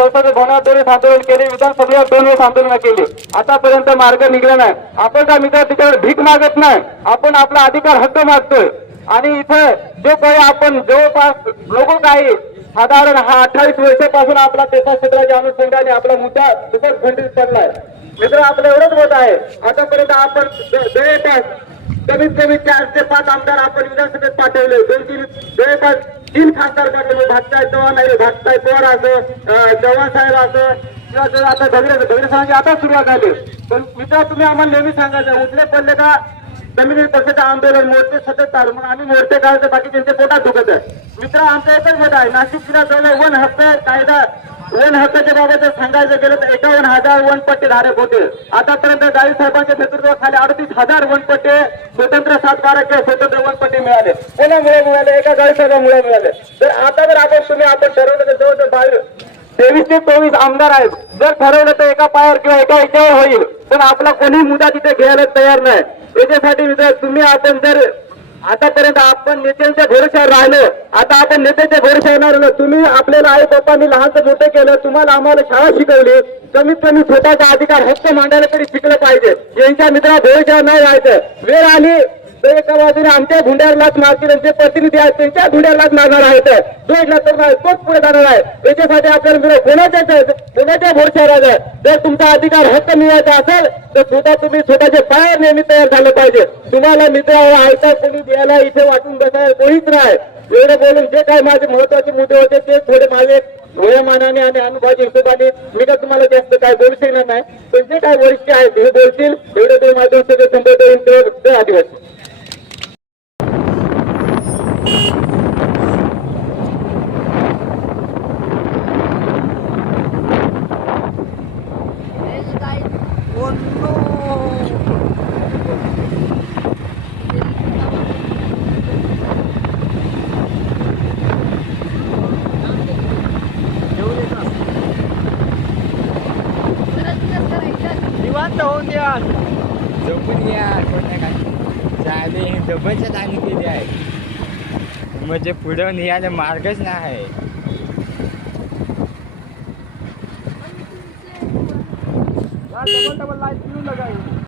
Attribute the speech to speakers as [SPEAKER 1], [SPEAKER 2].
[SPEAKER 1] संसद भवनात दोन आंदोलन केले विधानसभेवर दोन वेळेस आंदोलन केले. आतापर्यंत मार्ग निघला नाही. आपण काय मित्र तिकडे भीक मागत नाही. आपण आपला अधिकार हक्क मागतोय. आणि इथं जो काही आपण जवळपास लोक काही साधारण हा अठ्ठावीस वर्षापासून आपला पेसा क्षेत्राच्या अनुषंगाने आपला मुद्दा खूपच खंडित पडलाय. मित्र आपलं एवढंच होत आहे. आतापर्यंत आपण जवळपास कमीत कमी चार ते पाच आमदार आपण विधानसभेत पाठवले. दोन तीन जवळपास तीन खासदार पाठवले भातसाहेब चव्हाण आहे भातसाहेब पवार असं चव्हाण साहेब असं किंवा आता धगरे धगरे साहेबांची आता सुरुवात झाली. पण मित्र तुम्ही आम्हाला नेहमी सांगायचं उठले पडले का? जमिनी पक्षाचं आंदोलन? मोर्चे सतत चालू. मग आम्ही मोर्चे काढायचं बाकी त्यांच्या पोटात दुखत आहे. मित्र आमचा एकच मत आहे नाशिक जिल्ह्यात वन हक्क कायदा वन हक्काच्या बाबत सांगायचं गेलं तर एकावन्न हजार वनपट्टे धारक होते. आतापर्यंत दाई साहेबांच्या नेतृत्वाखाली अडतीस हजार वनपट्टे स्वतंत्र सात बारा किंवा स्वतंत्र वनपट्टे मिळाले. कोणामुळे मिळाले एका गाडी साहेबांमुळे मिळाले. तर आता जर आपण तुम्ही आपण ठरवलं तर जवळजवळ बावीस तेवीस ते चोवीस आमदार आहेत. जर ठरवलं तर एका पायावर किंवा एका याच्यावर होईल. पण आपला कोणी मुद्दा तिथे घ्यायला तयार नाही. याच्यासाठी तुम्ही आपण जर आतापर्यंत आपण नेत्यांच्या भरोशावर राहिलो. आता आपण नेत्याच्या भरोशावर येणार राहिलो तुम्ही आपल्याला आई बाप्पांनी लहानचं मोठं केलं. तुम्हाला आम्हाला शाळा शिकवली. कमीत कमी स्वतःचा अधिकार हक्क मांडायला तरी शिकलं पाहिजे. यांच्या मित्रा भरोशावर नाही राहायचं. वेळ आली. तर एका बाजूने आमच्या धुंड्यालाच मागतील जे प्रतिनिधी आहेत त्यांच्या धुंड्यालाच मागणार मारणार आहेत. दोन तर नाही तोच पुढे जाणार आहे. त्याच्यासाठी आपल्याला मित्र कोणाच्या कोणाच्या भरोश्यावर जर तुमचा अधिकार हक्क मिळवायचा असेल तर स्वतः तुम्ही स्वतःचे पाय नेहमी तयार झाले पाहिजे. तुम्हाला मित्र आयता कोणी द्यायला इथे वाटून बसायला कोणीच नाही. एवढं बोलून जे काही माझे महत्त्वाचे मुद्दे होते ते थोडे माझे वयमानाने आणि अनुभवाच्या हिशोबाने मी का तुम्हाला जास्त काय बोलू शकणार नाही. पण जे काही वरिष्ठ आहेत हे बोलतील. एवढं ते माझं सगळं संबंध येईल
[SPEAKER 2] झोपून घ्या कोणत्या काय चाले डबलच्या चाली केली आहे म्हणजे पुढं निघायला मार्गच नाही.
[SPEAKER 3] डबल डबल लाइट पिऊ लगाई.